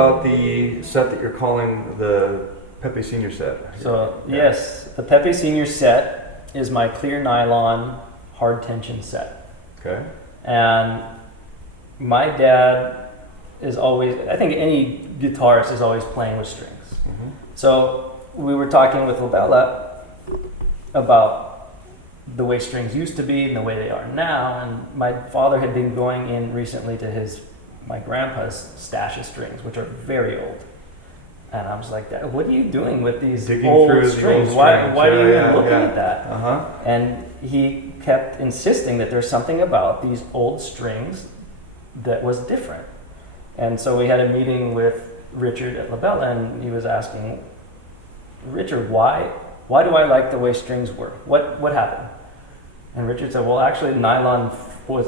about the set that you're calling the Pepe Sr. set. So yes, the Pepe Sr. set is my clear nylon hard tension set. Okay. And my dad is always, I think any guitarist is always playing with strings. Mm-hmm. So we were talking with Lobella about the way strings used to be and the way they are now. And my father had been going in recently to my grandpa's stash of strings, which are very old. And I was like, Dad, what are you doing with these old strings? Why are you even looking at that? Uh-huh. And he kept insisting that there's something about these old strings that was different. And so we had a meeting with Richard at Lobella, and he was asking, Richard, why do I like the way strings work? What happened? And Richard said, well, actually nylon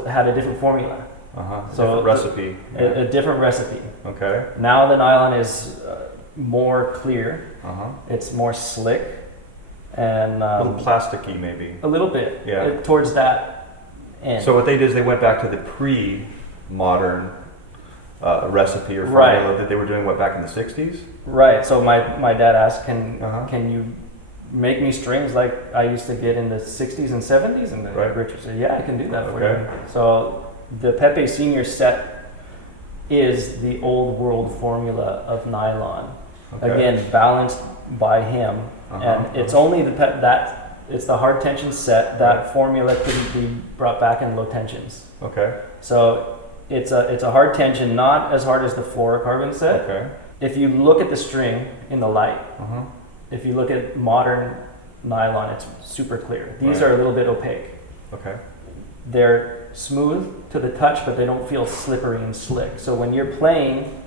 had a different formula. Uh-huh. So different recipe. A different recipe. Okay. Now the nylon is more clear. Uh-huh. It's more slick. And a little plasticky, maybe. A little bit. Yeah. Towards that end. So what they did is they went back to the pre-modern recipe or formula that they were doing back in the 60s? Right. So my dad asked, Uh-huh. can you make me strings like I used to get in the 60s and 70s? And Richard said, yeah, I can do that for you. So the Pepe Sr. set is the old world formula of nylon. Okay. Again, balanced by him. Uh-huh. And it's only it's the hard tension set. That formula couldn't be brought back in low tensions. Okay. So it's a hard tension, not as hard as the fluorocarbon set. Okay. If you look at the string in the light, Uh-huh. if you look at modern nylon, it's super clear. These are a little bit opaque. Okay. They're smooth to the touch, but they don't feel slippery and slick. So when you're playing,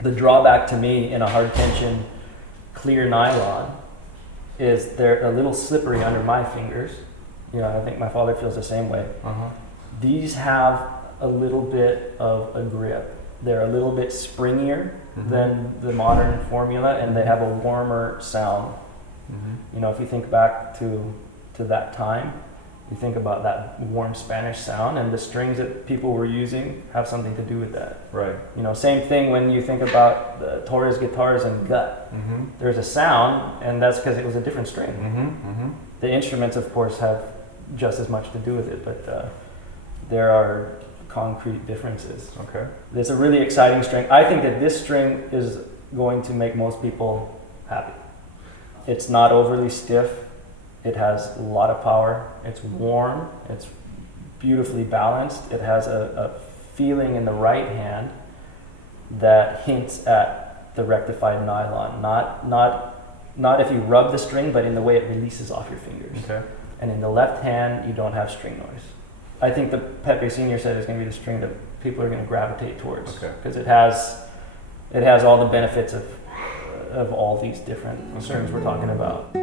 the drawback to me in a hard tension clear nylon is they're a little slippery under my fingers. I think my father feels the same way. Uh-huh. These have a little bit of a grip. They're a little bit springier than the modern formula, and they have a warmer sound. Mm-hmm. If you think back to that time, you think about that warm Spanish sound, and the strings that people were using have something to do with that. Right. Same thing when you think about the Torres guitars and gut. Mm-hmm. There's a sound, and that's because it was a different string. Mm-hmm. Mm-hmm. The instruments, of course, have just as much to do with it, but there are concrete differences. Okay. It's a really exciting string. I think that this string is going to make most people happy. It's not overly stiff. It has a lot of power. It's warm. It's beautifully balanced. It has a feeling in the right hand that hints at the rectified nylon. Not if you rub the string, but in the way it releases off your fingers. Okay. And in the left hand, you don't have string noise. I think the Pepe Sr. set is going to be the string that people are going to gravitate towards, because it has all the benefits of all these different strings we're talking about.